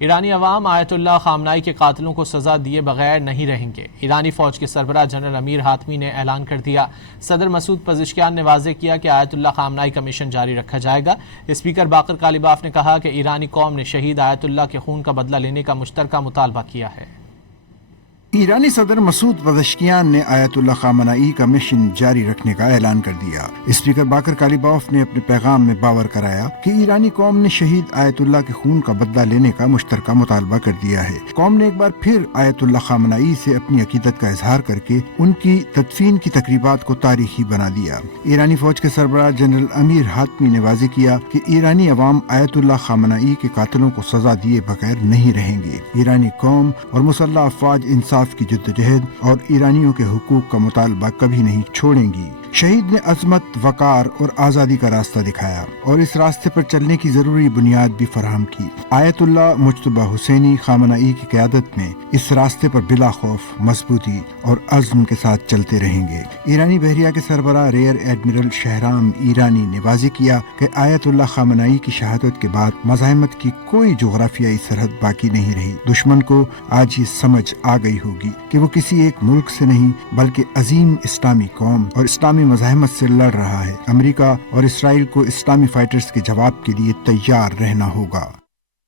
ایرانی عوام آیت اللہ خامنائی کے قاتلوں کو سزا دیے بغیر نہیں رہیں گے۔ ایرانی فوج کے سربراہ جنرل امیر حاتمی نے اعلان کر دیا۔ صدر مسعود پزشکیان نے واضح کیا کہ آیت اللہ خامنائی کا مشن جاری رکھا جائے گا۔ اسپیکر باقر کالیباف نے کہا کہ ایرانی قوم نے شہید آیت اللہ کے خون کا بدلہ لینے کا مشترکہ مطالبہ کیا ہے۔ ایرانی صدر مسعود پزشکیان نے آیت اللہ خامنائی کا مشن جاری رکھنے کا اعلان کر دیا۔ اسپیکر باقر کالیباف نے اپنے پیغام میں باور کرایا کہ ایرانی قوم نے شہید آیت اللہ کے خون کا بدلہ لینے کا مشترکہ مطالبہ کر دیا ہے۔ قوم نے ایک بار پھر آیت اللہ خامنائی سے اپنی عقیدت کا اظہار کر کے ان کی تدفین کی تقریبات کو تاریخی بنا دیا۔ ایرانی فوج کے سربراہ جنرل امیر حاتمی نے واضح کیا کہ ایرانی عوام آیت اللہ خامنائی کے قاتلوں کو سزا دیے بغیر نہیں رہیں گے۔ ایرانی قوم اور مسلح افواج انصاف کی جدوجہد اور ایرانیوں کے حقوق کا مطالبہ کبھی نہیں چھوڑیں گی۔ شہید نے عظمت، وقار اور آزادی کا راستہ دکھایا اور اس راستے پر چلنے کی ضروری بنیاد بھی فراہم کی۔ آیت اللہ مجتبی حسینی خامنائی کی قیادت میں اس راستے پر بلا خوف، مضبوطی اور عزم کے ساتھ چلتے رہیں گے۔ ایرانی بحریہ کے سربراہ ریئر ایڈمرل شہرام ایرانی نے واضح کیا کہ آیت اللہ خامنائی کی شہادت کے بعد مزاحمت کی کوئی جغرافیائی سرحد باقی نہیں رہی۔ دشمن کو آج یہ سمجھ آ گئی ہوگی کہ وہ کسی ایک ملک سے نہیں بلکہ عظیم اسلامی قوم اور اسلامی مزاحمت سے لڑ رہا ہے۔ امریکہ اور اسرائیل کو اسلامی فائٹرز کے جواب کے لیے تیار رہنا ہوگا۔